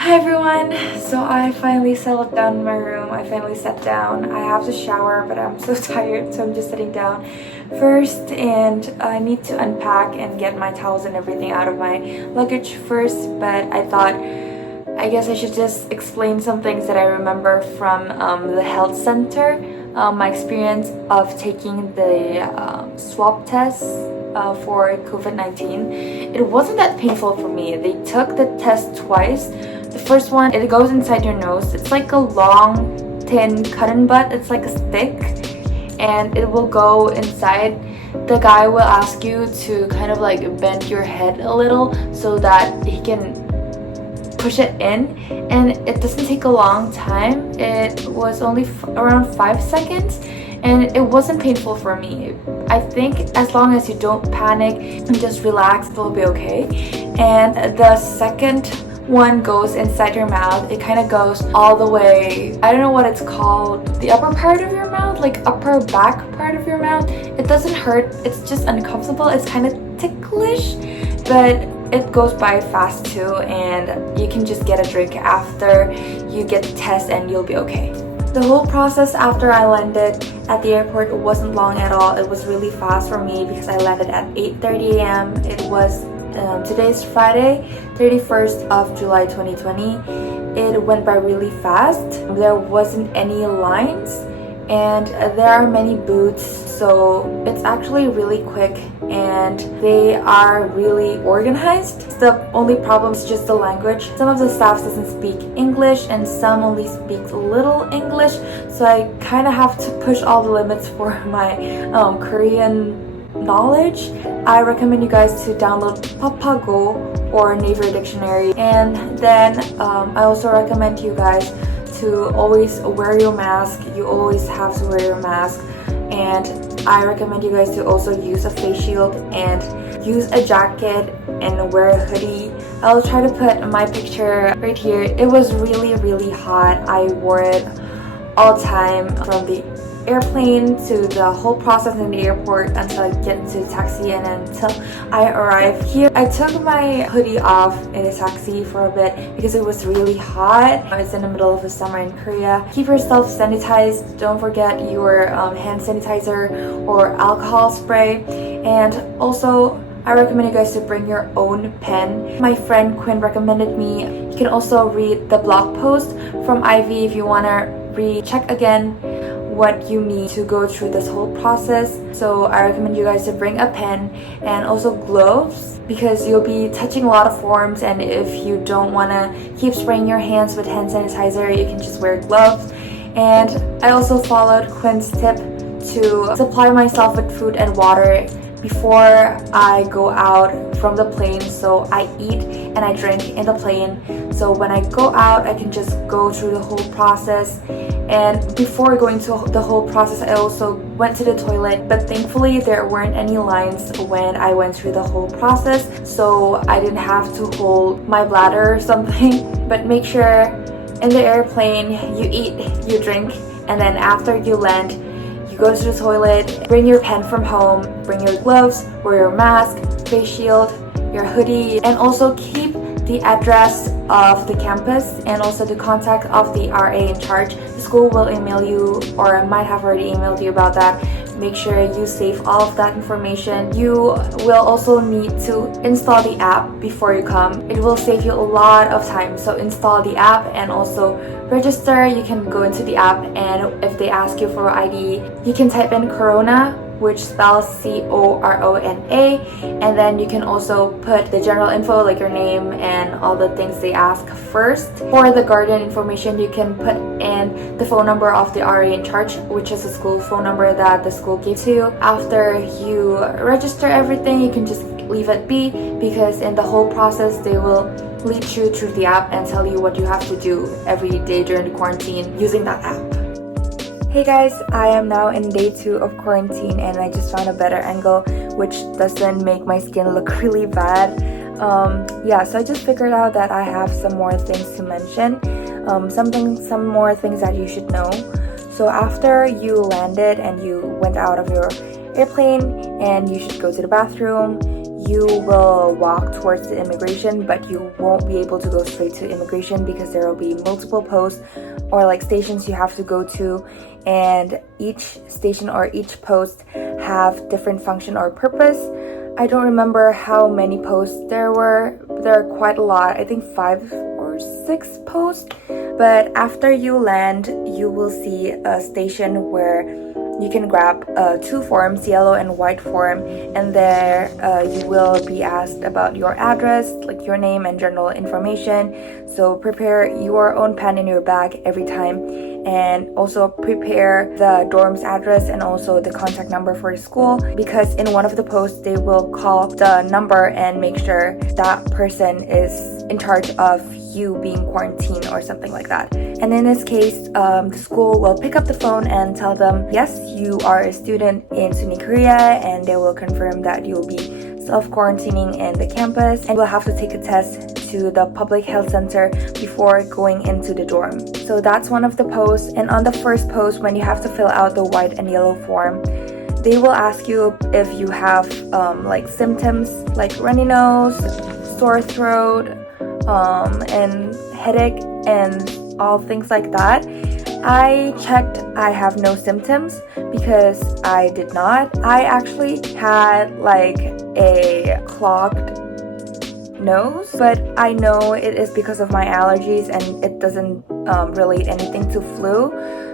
Hi everyone! So I finally settled down in my room. I finally sat down. I have to shower, but I'm so tired, so I'm just sitting down first, and I need to unpack and get my towels and everything out of my luggage first. But I thought, I guess I should just explain some things that I remember from the health center. My experience of taking the swab test for COVID-19. It wasn't that painful for me. They took the test twice. The first one, it goes inside your nose. It's like a long, thin cotton bud. It's like a stick, and it will go inside. The guy will ask you to kind of like bend your head a little so that he can push it in, and it doesn't take a long time. It was only around 5 seconds, and it wasn't painful for me. I think as long as you don't panic and just relax, it'll be okay. And the second one goes inside your mouth. It kind of goes all the way, I don't know what it's called, the upper part of your mouth, like upper back part of your mouth. It doesn't hurt, it's just uncomfortable. It's kind of ticklish, but it goes by fast too, and you can just get a drink after you get the test and you'll be okay. The whole process after I landed at the airport wasn't long at all. It was really fast for me because I landed at 8:30 a.m. It was today's Friday, 31st of July 2020. It went by really fast. There wasn't any lines, and there are many booths, so it's actually really quick, and they are really organized. The only problem is just the language. Some of the staff doesn't speak English, and some only speak little English, so I kind of have to push all the limits for my Korean knowledge. I recommend you guys to download Papago or Naver Dictionary, and then I also recommend you guys to always wear your mask. You always have to wear your mask, and I recommend you guys to also use a face shield and use a jacket and wear a hoodie. I'll try to put my picture right here. It was really hot. I wore it all the time from the airplane to the whole process in the airport until I get to taxi and until I arrive here. I took my hoodie off in a taxi for a bit because it was really hot. It's in the middle of the summer in Korea. Keep yourself sanitized. Don't forget your hand sanitizer or alcohol spray. And also, I recommend you guys to bring your own pen. My friend Quinne recommended me. You can also read the blog post from Ivy if you want to recheck again what you need to go through this whole process. So I recommend you guys to bring a pen and also gloves, because you'll be touching a lot of forms, and if you don't want to keep spraying your hands with hand sanitizer, you can just wear gloves. And I also followed Quinne's tip to supply myself with food and water before I go out from the plane. So I eat and I drink in the plane, so when I go out I can just go through the whole process. And before going to the whole process, I also went to the toilet, but thankfully there weren't any lines when I went through the whole process, so I didn't have to hold my bladder or something. But make sure in the airplane you eat, you drink, and then after you land, you go to the toilet. Bring your pen from home, bring your gloves, wear your mask, face shield, your hoodie, and also keep the address of the campus and also the contact of the RA in charge. The school will email you, or might have already emailed you about that. Make sure you save all of that information. You will also need to install the app before you come. It will save you a lot of time, so install the app and also register. You can go into the app, and if they ask you for ID, you can type in Corona, which spells CORONA, and then you can also put the general info like your name and all the things they ask first. For the guardian information, you can put in the phone number of the RA in charge, which is the school phone number that the school gives you. After you register everything, you can just leave it be, because in the whole process they will lead you through the app and tell you what you have to do every day during the quarantine using that app. Hey guys, I am now in day 2 of quarantine, and I just found a better angle which doesn't make my skin look really bad. So I just figured out that I have some more things to mention, some more things that you should know. So after you landed and you went out of your airplane and you should go to the bathroom, you will walk towards the immigration, but you won't be able to go straight to immigration because there will be multiple posts or like stations you have to go to, and each station or each post have different function or purpose. I don't remember how many posts there were, but there are quite a lot. I think 5 or 6 posts. But after you land, you will see a station where you can grab 2 forms, yellow and white form, and there you will be asked about your address, like your name and general information. So prepare your own pen in your bag every time, and also prepare the dorm's address and also the contact number for the school, because in one of the posts they will call the number and make sure that person is in charge of you being quarantined or something like that. And in this case, the school will pick up the phone and tell them, yes, you are a student in SUNY Korea, and they will confirm that you'll be self-quarantining in the campus, and will have to take a test to the public health center before going into the dorm. So that's one of the posts. And on the first post, when you have to fill out the white and yellow form, they will ask you if you have like symptoms like runny nose, sore throat, and headache and all things like that. I checked, I have no symptoms because I did not. I actually had like a clogged nose, but I know it is because of my allergies and it doesn't relate anything to flu.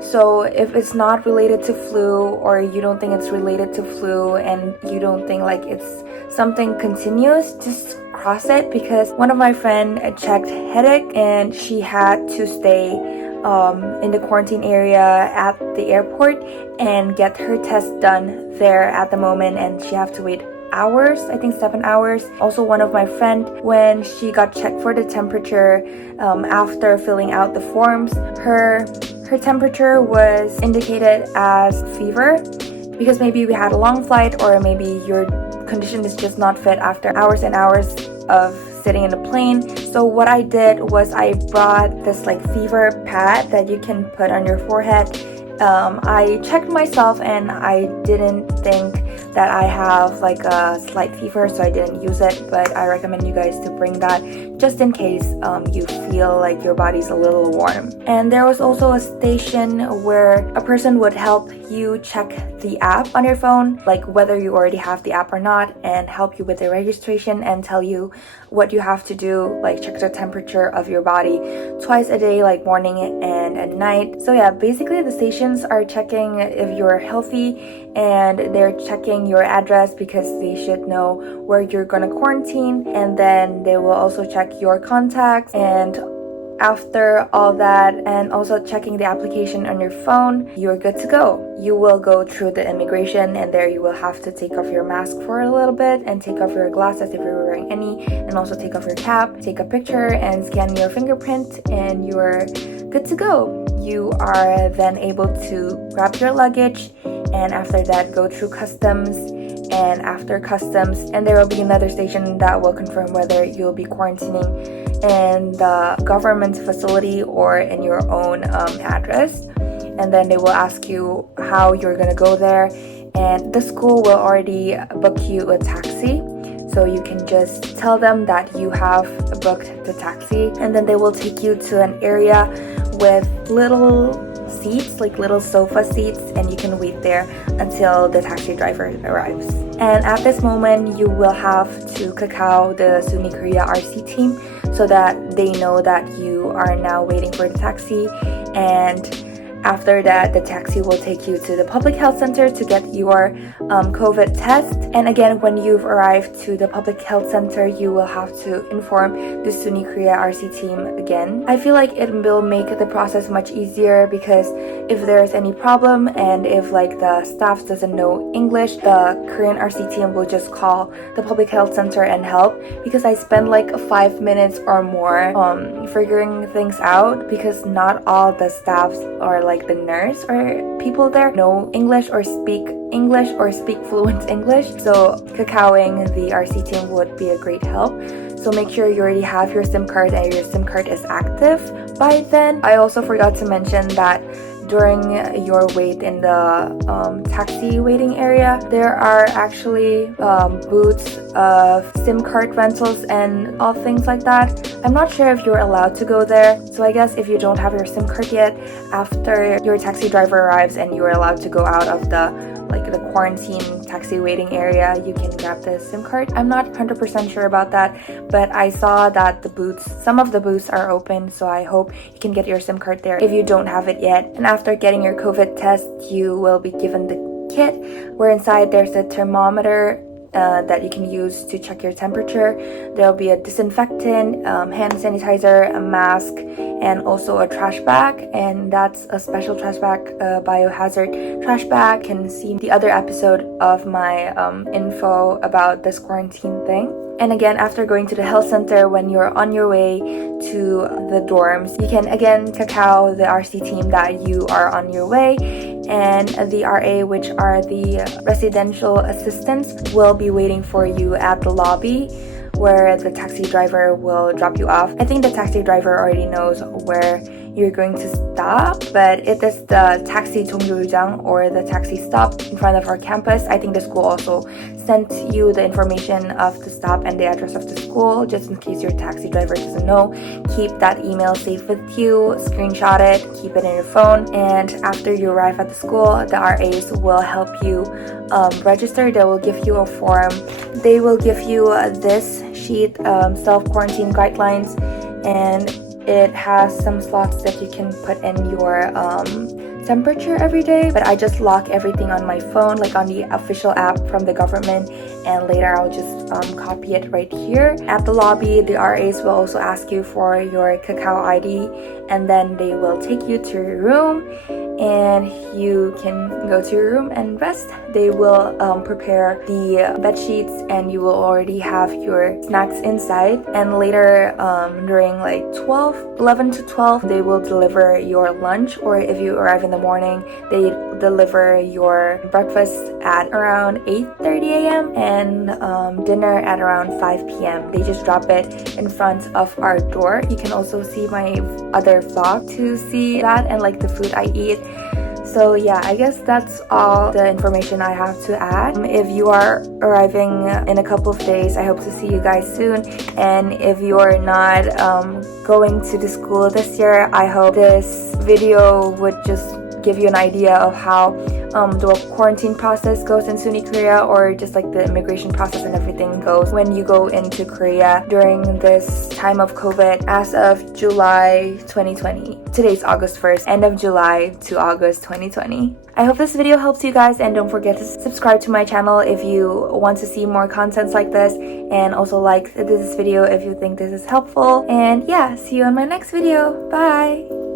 So if it's not related to flu, or you don't think it's related to flu and you don't think like it's something continuous, just cross it, because one of my friend checked headache and she had to stay in the quarantine area at the airport and get her test done there at the moment, and she have to wait hours, I think 7 hours. Also, one of my friend, when she got checked for the temperature after filling out the forms, her temperature was indicated as fever, because maybe we had a long flight, or maybe your condition is just not fit after hours and hours of sitting in a plane. So what I did was I brought this like fever pad that you can put on your forehead. I checked myself and I didn't think that I have like a slight fever, so I didn't use it, but I recommend you guys to bring that just in case you feel like your body's a little warm. And there was also a station where a person would help you check the app on your phone, like whether you already have the app or not, and help you with the registration and tell you what you have to do, like check the temperature of your body twice a day, like morning and at night. So yeah, basically the stations are checking if you're healthy, and they're checking your address because they should know where you're gonna quarantine, and then they will also check your contacts. And after all that, and also checking the application on your phone, you're good to go. You will go through the immigration, and there you will have to take off your mask for a little bit and take off your glasses if you're wearing any, and also take off your cap, take a picture and scan your fingerprint, and you're good to go. You are then able to grab your luggage, and after that go through customs, and after customs, and there will be another station that will confirm whether you'll be quarantining in the government facility or in your own address. And then they will ask you how you're gonna go there, and the school will already book you a taxi, so you can just tell them that you have booked the taxi, and then they will take you to an area with little seats, like little sofa seats, and you can wait there until the taxi driver arrives. And at this moment, you will have to kakao the SUNY Korea RC team so that they know that you are now waiting for the taxi. And after that, the taxi will take you to the public health center to get your COVID test. And again, when you've arrived to the public health center, you will have to inform the SUNY Korea RC team again. I feel like it will make the process much easier, because if there's any problem and if like the staff doesn't know English, the Korean RC team will just call the public health center and help, because I spent like 5 minutes or more figuring things out, because not all the staffs or like the nurse or people there know English or speak fluent English. So kakaoing the RC team would be a great help. So make sure you already have your SIM card and your SIM card is active by then. I also forgot to mention that during your wait in the taxi waiting area, there are actually booths of SIM card rentals and all things like that. I'm not sure if you're allowed to go there, so I guess if you don't have your SIM card yet, after your taxi driver arrives and you're allowed to go out of the quarantine taxi waiting area, you can grab the SIM card. I'm not 100% sure about that, but I saw that some of the booths are open, so I hope you can get your SIM card there if you don't have it yet. And after getting your COVID test, you will be given the kit where inside there's a thermometer that you can use to check your temperature. There'll be a disinfectant, hand sanitizer, a mask, and also a trash bag, and that's a special trash bag, biohazard trash bag. You can see the other episode of my info about this quarantine thing. And again, after going to the health center, when you're on your way to the dorms, you can again kakao the RC team that you are on your way, and the RA, which are the residential assistants, will be waiting for you at the lobby where the taxi driver will drop you off. I think the taxi driver already knows where you're going to stop, but it is the taxi 정류장 or the taxi stop in front of our campus. I think the school also sent you the information of the stop and the address of the school, just in case your taxi driver doesn't know. Keep that email safe with you, screenshot it, keep it in your phone, and after you arrive at the school, the RAs will help you register. They will give you a form. They will give you this sheet, self-quarantine guidelines, and it has some slots that you can put in your temperature every day, but I just lock everything on my phone, like on the official app from the government, and later I'll just copy it right here. At the lobby, the RAs will also ask you for your Kakao ID, and then they will take you to your room, and you can go to your room and rest. They will prepare the bed sheets, and you will already have your snacks inside, and later during like 11 to 12, they will deliver your lunch, or if you arrive in the morning, they deliver your breakfast at around 8:30 a.m. and dinner at around 5 p.m. They just drop it in front of our door. You can also see my other vlog to see that and like the food I eat. So yeah, I guess that's all the information I have to add. If you are arriving in a couple of days, I hope to see you guys soon. And if you're not going to the school this year, I hope this video would just give you an idea of how the quarantine process goes in SUNY Korea, or just like the immigration process and everything goes when you go into Korea during this time of COVID as of July 2020. Today's August 1st, end of July to August 2020. I hope this video helps you guys, and don't forget to subscribe to my channel if you want to see more contents like this, and also like this video if you think this is helpful. And yeah, see you on my next video. Bye!